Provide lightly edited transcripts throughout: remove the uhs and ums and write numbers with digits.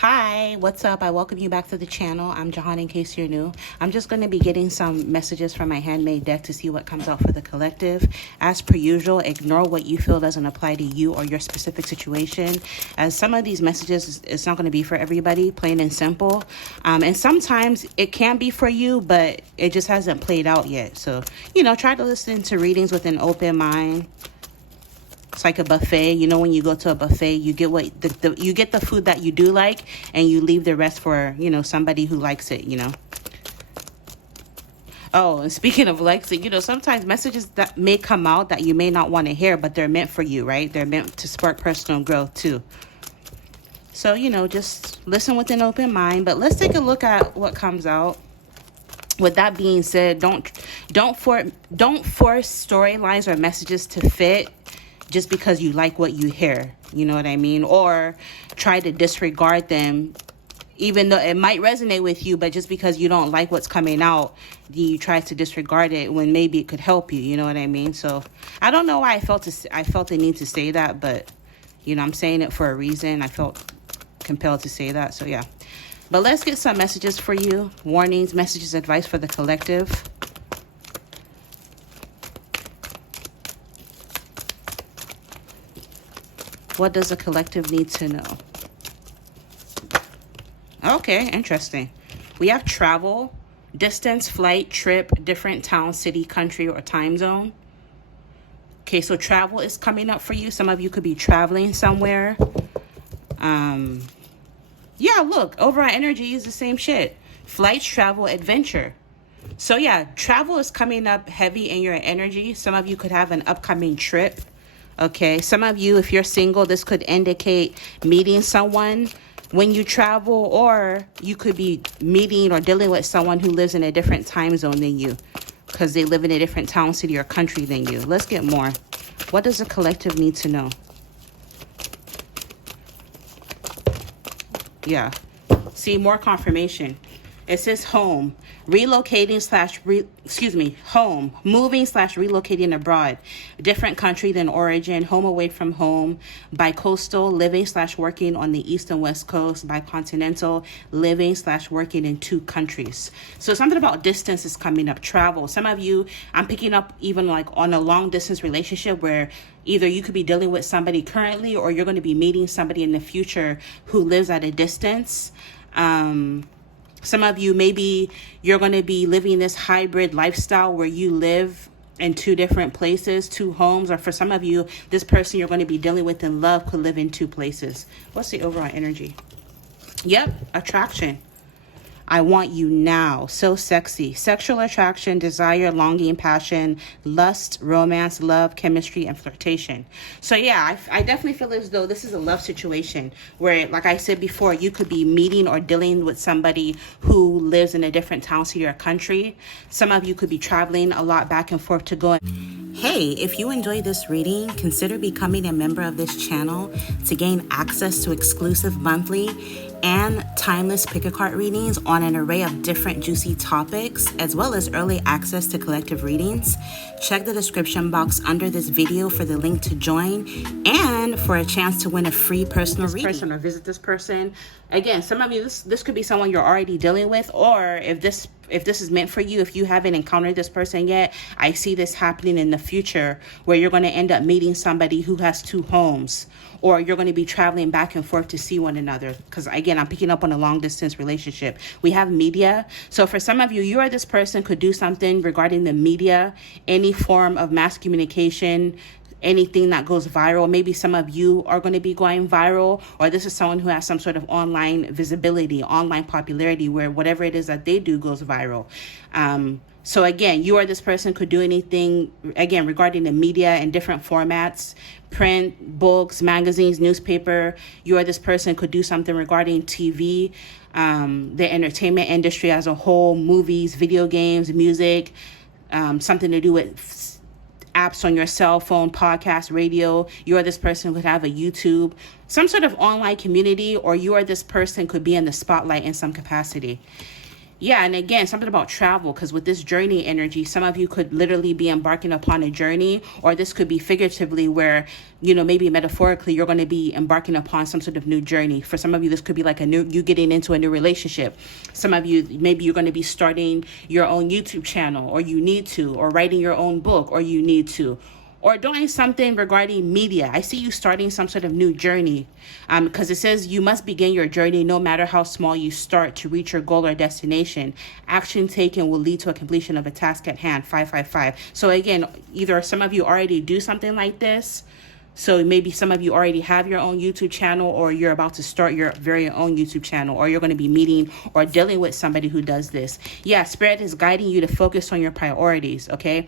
Hi, what's up? I welcome you back to the channel. I'm Jehan in case you're new. I'm just going to be getting some messages from my handmade deck to see what comes out for the collective. As per usual, ignore what you feel doesn't apply to you or your specific situation, as some of these messages, it's not going to be for everybody, plain and simple. And sometimes it can be for you, but it just hasn't played out yet. So, try to listen to readings with an open mind. It's like a buffet. When you go to a buffet, you get you get the food that you do like, and you leave the rest for, somebody who likes it, Oh, and speaking of likes it, sometimes messages that may come out that you may not want to hear, but they're meant for you, right? They're meant to spark personal growth too. So, just listen with an open mind. But let's take a look at what comes out. With that being said, don't force storylines or messages to fit just because you like what you hear, you know what I mean? Or try to disregard them, even though it might resonate with you, but just because you don't like what's coming out, you try to disregard it when maybe it could help you, you know what I mean? So I don't know why I felt the need to say that, but I'm saying it for a reason. I felt compelled to say that, so yeah. But let's get some messages for you. Warnings, messages, advice for the collective. What does the collective need to know? Okay, interesting. We have travel, distance, flight, trip, different town, city, country, or time zone. Okay, so travel is coming up for you. Some of you could be traveling somewhere. Yeah, look, overall energy is the same shit. Flights, travel, adventure. So yeah, travel is coming up heavy in your energy. Some of you could have an upcoming trip. Okay, some of you, if you're single, this could indicate meeting someone when you travel, or you could be meeting or dealing with someone who lives in a different time zone than you because they live in a different town, city, or country than you. Let's get more. What does the collective need to know? Yeah, see, more confirmation. It says home, relocating home, moving / relocating abroad, different country than origin, home away from home, bicoastal, living / working on the east and west coast, bicontinental, living / working in two countries. So something about distance is coming up, travel. Some of you, I'm picking up even like on a long distance relationship where either you could be dealing with somebody currently, or you're going to be meeting somebody in the future who lives at a distance. Some of you, maybe you're going to be living this hybrid lifestyle where you live in two different places, two homes. Or for some of you, this person you're going to be dealing with in love could live in two places. What's the overall energy? Yep, attraction. I want you now. So sexy. Sexual attraction, desire, longing, passion, lust, romance, love, chemistry, and flirtation. So yeah, I definitely feel as though this is a love situation where, like I said before, you could be meeting or dealing with somebody who lives in a different town, city, or country. Some of you could be traveling a lot back and forth to go. Hey, if you enjoyed this reading, consider becoming a member of this channel to gain access to exclusive monthly and timeless pick-a-card readings on an array of different juicy topics, as well as early access to collective readings. Check the description box under this video for the link to join and for a chance to win a free personal reading. Or visit this person. Again, some of you, this could be someone you're already dealing with, or if this is meant for you, if you haven't encountered this person yet, I see this happening in the future where you're going to end up meeting somebody who has two homes, or you're going to be traveling back and forth to see one another. Because again, I'm picking up on a long distance relationship. We have media. So for some of you, you or this person could do something regarding the media, any form of mass communication, anything that goes viral. Maybe some of you are going to be going viral, or this is someone who has some sort of online visibility, online popularity, where whatever it is that they do goes viral. So again, you or this person could do anything, again, regarding the media in different formats, print, books, magazines, newspaper. You or this person could do something regarding TV, the entertainment industry as a whole, movies, video games, music, something to do with apps on your cell phone, podcast, radio. You or this person could have a YouTube, some sort of online community, or you or this person could be in the spotlight in some capacity. Yeah, and again, something about travel, because with this journey energy, some of you could literally be embarking upon a journey, or this could be figuratively where, maybe metaphorically, you're going to be embarking upon some sort of new journey. For some of you, this could be like you getting into a new relationship. Some of you, maybe you're going to be starting your own YouTube channel, or you need to, or writing your own book, or you need to, or doing something regarding media. I see you starting some sort of new journey, because it says you must begin your journey no matter how small you start to reach your goal or destination. Action taken will lead to a completion of a task at hand. 555. So again, either some of you already do something like this. So maybe some of you already have your own YouTube channel, or you're about to start your very own YouTube channel, or you're going to be meeting or dealing with somebody who does this. Yeah, Spirit is guiding you to focus on your priorities, okay?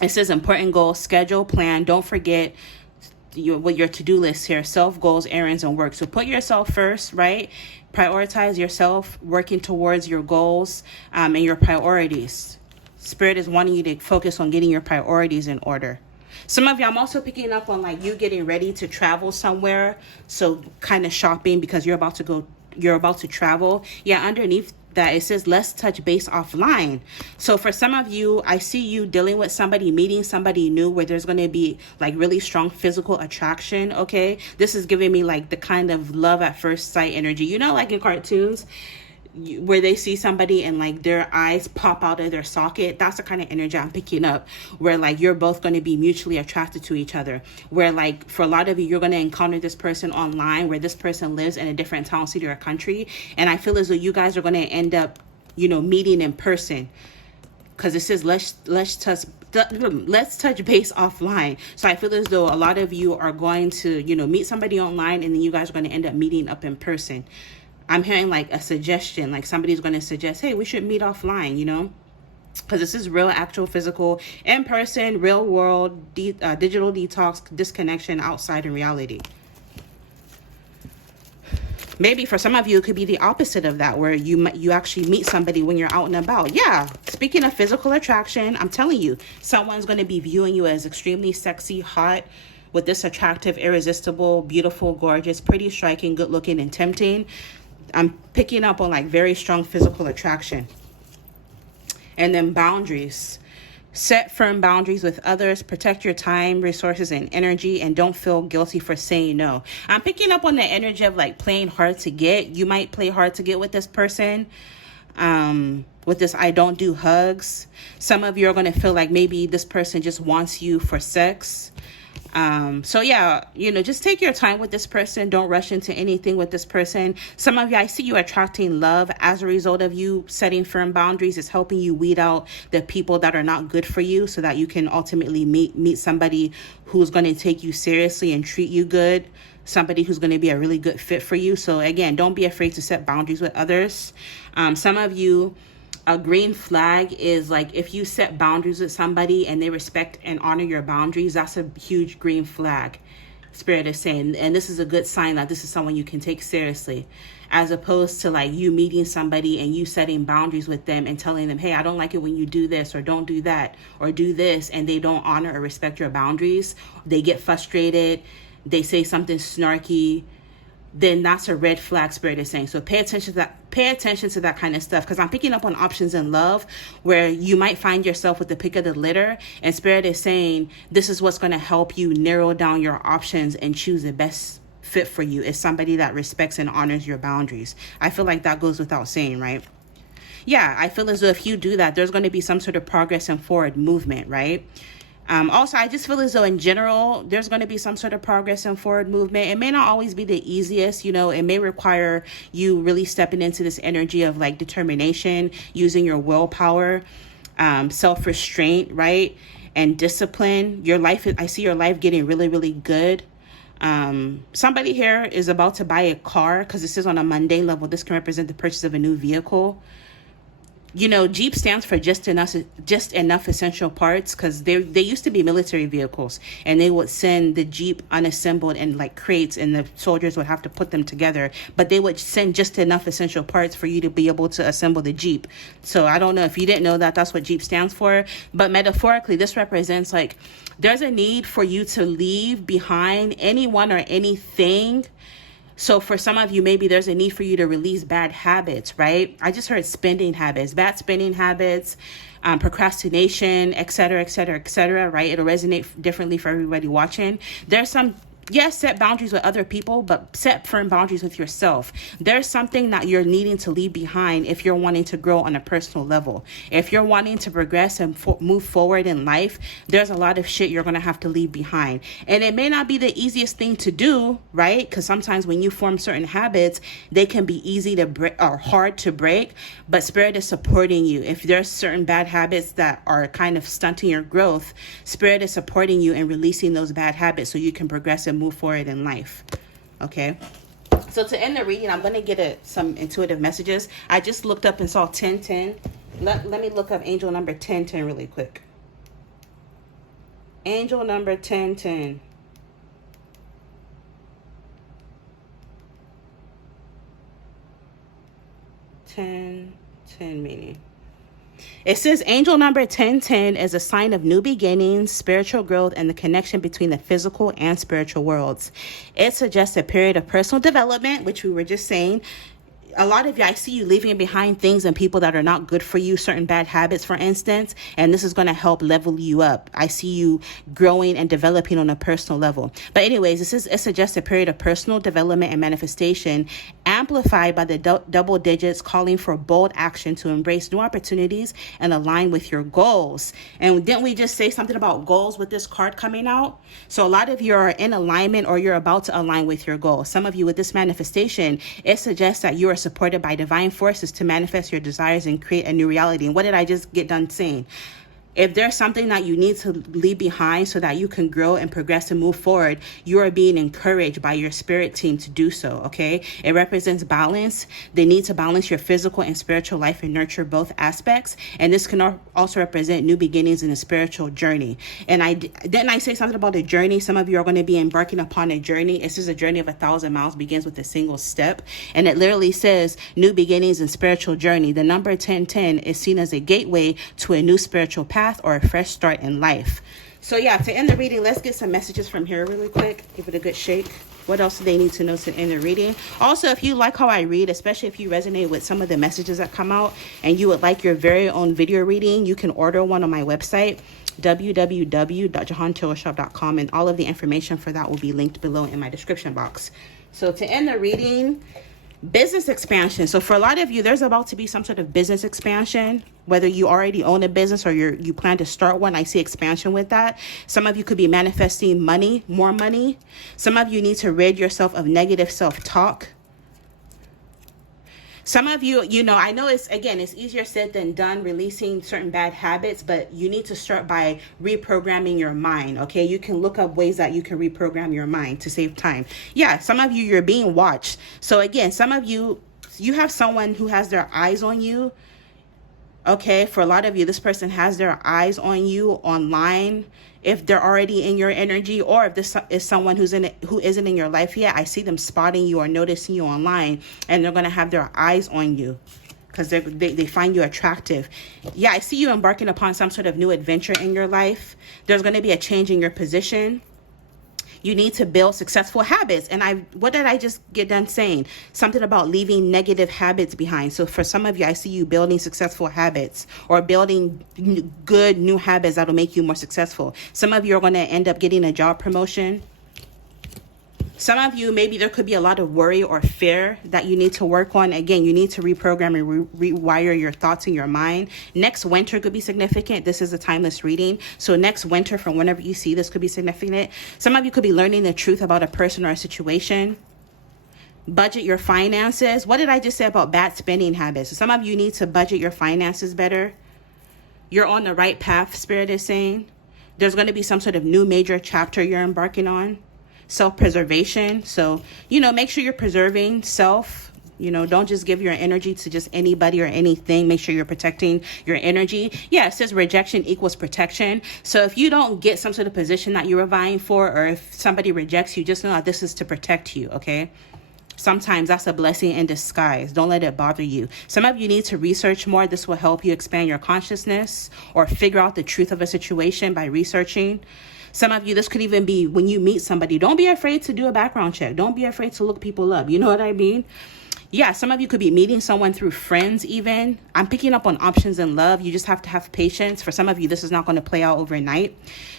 It says important goals, schedule, plan. Don't forget what your to-do list here, self goals, errands, and work. So put yourself first, right? Prioritize yourself, working towards your goals and your priorities. Spirit is wanting you to focus on getting your priorities in order. Some of you, I'm also picking up on like you getting ready to travel somewhere. So kind of shopping because you're about to travel. Yeah, underneath that it says let's touch base offline. So for some of you, I see you dealing with somebody, meeting somebody new where there's going to be like really strong physical attraction. Okay, this is giving me like the kind of love at first sight energy, like in cartoons where they see somebody and like their eyes pop out of their socket. That's the kind of energy I'm picking up, where like you're both going to be mutually attracted to each other, where like for a lot of you, you're going to encounter this person online where this person lives in a different town, city, or country, and I feel as though you guys are going to end up meeting in person, because it says let's touch base offline. So I feel as though a lot of you are going to meet somebody online, and then you guys are going to end up meeting up in person. I'm hearing like a suggestion, like somebody's going to suggest, hey, we should meet offline, because this is real, actual, physical, in person, real world, digital detox, disconnection outside in reality. Maybe for some of you, it could be the opposite of that, where you actually meet somebody when you're out and about. Yeah, speaking of physical attraction, I'm telling you, someone's going to be viewing you as extremely sexy, hot, with this attractive, irresistible, beautiful, gorgeous, pretty, striking, good looking, and tempting. I'm picking up on like very strong physical attraction. And then boundaries. Set firm boundaries with others. Protect your time, resources, and energy, and don't feel guilty for saying no. I'm picking up on the energy of like playing hard to get. You might play hard to get with this person. With this I don't do hugs. Some of you are going to feel like maybe this person just wants you for sex. So yeah, just take your time with this person. Don't rush into anything with this person. Some of you, I see you attracting love as a result of you setting firm boundaries. It's helping you weed out the people that are not good for you, so that you can ultimately meet somebody who's going to take you seriously and treat you good. Somebody who's going to be a really good fit for you. So again, don't be afraid to set boundaries with others. Some of you, a green flag is like if you set boundaries with somebody and they respect and honor your boundaries, that's a huge green flag. Spirit is saying, and this is a good sign that this is someone you can take seriously, as opposed to like you meeting somebody and you setting boundaries with them and telling them, hey, I don't like it when you do this, or don't do that, or do this, and they don't honor or respect your boundaries. They get frustrated, they say something snarky, then that's a red flag. Spirit is saying. So pay attention to that kind of stuff, because I'm picking up on options in love where you might find yourself with the pick of the litter, and Spirit is saying this is what's going to help you narrow down your options and choose the best fit for you. Is somebody that respects and honors your boundaries. I feel like that goes without saying, right? Yeah, I feel as though if you do that, there's going to be some sort of progress and forward movement, right? Also, I just feel as though in general, there's going to be some sort of progress and forward movement. It may not always be the easiest, it may require you really stepping into this energy of like determination, using your willpower, self-restraint, right? And discipline. I see your life getting really, really good. Somebody here is about to buy a car, because this is on a mundane level. This can represent the purchase of a new vehicle. Jeep stands for just enough essential parts, because they used to be military vehicles, and they would send the Jeep unassembled in like crates, and the soldiers would have to put them together, but they would send just enough essential parts for you to be able to assemble the Jeep. So I don't know if you didn't know that that's what Jeep stands for, but metaphorically this represents like there's a need for you to leave behind anyone or anything So for some of you, maybe there's a need for you to release bad habits, right? I just heard spending habits, bad spending habits, procrastination, et cetera, et cetera, et cetera, right? It'll resonate differently for everybody watching. There's some, yes, set boundaries with other people, but set firm boundaries with yourself. There's something that you're needing to leave behind if you're wanting to grow on a personal level. If you're wanting to progress and move forward in life, there's a lot of shit you're going to have to leave behind. And it may not be the easiest thing to do, right? Because sometimes when you form certain habits, they can be easy to break or hard to break, but Spirit is supporting you. If there's certain bad habits that are kind of stunting your growth, Spirit is supporting you in releasing those bad habits so you can progress and move forward in life. Okay, so to end the reading, I'm going to get some intuitive messages. I just looked up and saw 1010. Let me look up angel number 1010 really quick. Angel number 1010. 1010 meaning. It says angel number 1010 is a sign of new beginnings, spiritual growth, and the connection between the physical and spiritual worlds. It suggests a period of personal development, which we were just saying. A lot of you, I see you leaving behind things and people that are not good for you, certain bad habits, for instance, and this is going to help level you up. I see you growing and developing on a personal level. But anyways, it suggests a period of personal development and manifestation, amplified by the double digits, calling for bold action to embrace new opportunities and align with your goals. And didn't we just say something about goals with this card coming out? So a lot of you are in alignment or you're about to align with your goals. Some of you with this manifestation, it suggests that you are supported by divine forces to manifest your desires and create a new reality. And what did I just get done saying? If there's something that you need to leave behind so that you can grow and progress and move forward, you are being encouraged by your spirit team to do so, okay? It represents balance. They need to balance your physical and spiritual life and nurture both aspects. And this can also represent new beginnings in a spiritual journey. And didn't I say something about a journey? Some of you are going to be embarking upon a journey. This is a journey of 1,000 miles, begins with a single step. And it literally says new beginnings and spiritual journey. The number 1010 is seen as a gateway to a new spiritual path or a fresh start in life. So yeah, to end the reading, let's get some messages from here really quick. Give it a good shake. What else do they need to know to end the reading? Also, if you like how I read, especially if you resonate with some of the messages that come out and you would like your very own video reading, you can order one on my website, www.jehantarotshop.com, and all of the information for that will be linked below in my description box. So to end the reading, business expansion. So for a lot of you, there's about to be some sort of business expansion, whether you already own a business or you plan to start one. I see expansion with that. Some of you could be manifesting money, more money. Some of you need to rid yourself of negative self-talk. Some of you, I know it's easier said than done, releasing certain bad habits, but you need to start by reprogramming your mind, okay? You can look up ways that you can reprogram your mind to save time. Yeah, some of you, you're being watched. So again, some of you have someone who has their eyes on you, okay? For a lot of you, this person has their eyes on you online, if they're already in your energy, or if this is someone who isn't in your life yet. I see them spotting you or noticing you online, and they're going to have their eyes on you because they find you attractive. Yeah, I see you embarking upon some sort of new adventure in your life. There's going to be a change in your position. You need to build successful habits. And what did I just get done saying? Something about leaving negative habits behind. So for some of you, I see you building successful habits or building good new habits that'll make you more successful. Some of you are going to end up getting a job promotion. Some of you, maybe there could be a lot of worry or fear that you need to work on. Again, you need to reprogram and rewire your thoughts in your mind. Next winter could be significant. This is a timeless reading. So next winter, from whenever you see this, could be significant. Some of you could be learning the truth about a person or a situation. Budget your finances. What did I just say about bad spending habits? So some of you need to budget your finances better. You're on the right path, Spirit is saying. There's going to be some sort of new major chapter you're embarking on. Self-preservation. So, make sure you're preserving self. Don't just give your energy to just anybody or anything. Make sure you're protecting your energy. Yeah, it says rejection equals protection. So if you don't get some sort of position that you were vying for, or if somebody rejects you, just know that this is to protect you, okay? Sometimes that's a blessing in disguise. Don't let it bother you. Some of you need to research more. This will help you expand your consciousness or figure out the truth of a situation by researching. Some of you, this could even be when you meet somebody. Don't be afraid to do a background check. Don't be afraid to look people up. You know what I mean? Yeah, some of you could be meeting someone through friends even. I'm picking up on options in love. You just have to have patience. For some of you, this is not going to play out overnight.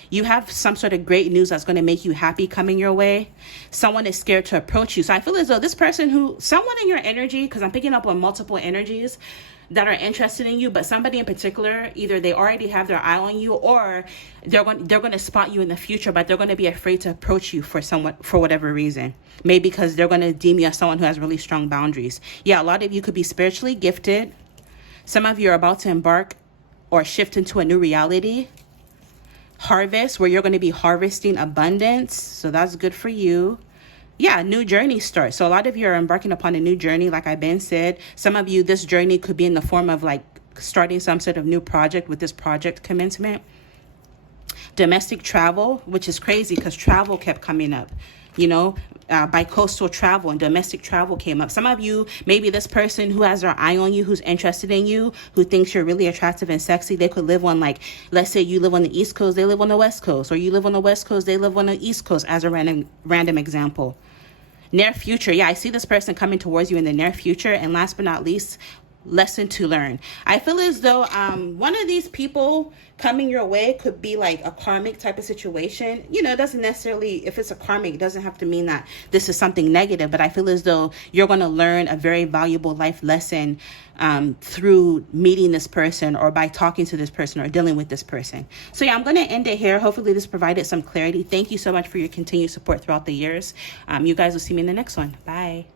You have some sort of great news that's going to make you happy coming your way. Someone is scared to approach you. So I feel as though this person someone in your energy, because I'm picking up on multiple energies that are interested in you, but somebody in particular, either they already have their eye on you or they're going to spot you in the future, but they're going to be afraid to approach you for whatever reason. Maybe because they're going to deem you as someone who has really strong boundaries. Yeah, a lot of you could be spiritually gifted. Some of you are about to embark or shift into a new reality. Harvest, where you're going to be harvesting abundance. So that's good for you. Yeah, new journey starts. So a lot of you are embarking upon a new journey, like I've been said. Some of you, this journey could be in the form of like starting some sort of new project with this project commencement. Domestic travel, which is crazy because travel kept coming up. Bi-coastal travel and domestic travel came up. Some of you, maybe this person who has their eye on you, who's interested in you, who thinks you're really attractive and sexy, they could live on, like, let's say you live on the East Coast, they live on the West Coast, or you live on the West Coast, they live on the East Coast, as a random example. Near future, yeah, I see this person coming towards you in the near future. And last but not least, lesson to learn. I feel as though one of these people coming your way could be like a karmic type of situation. It doesn't necessarily, if it's a karmic, it doesn't have to mean that this is something negative, but I feel as though you're going to learn a very valuable life lesson through meeting this person or by talking to this person or dealing with this person. So yeah, I'm going to end it here. Hopefully this provided some clarity. Thank you so much for your continued support throughout the years. You guys will see me in the next one. Bye.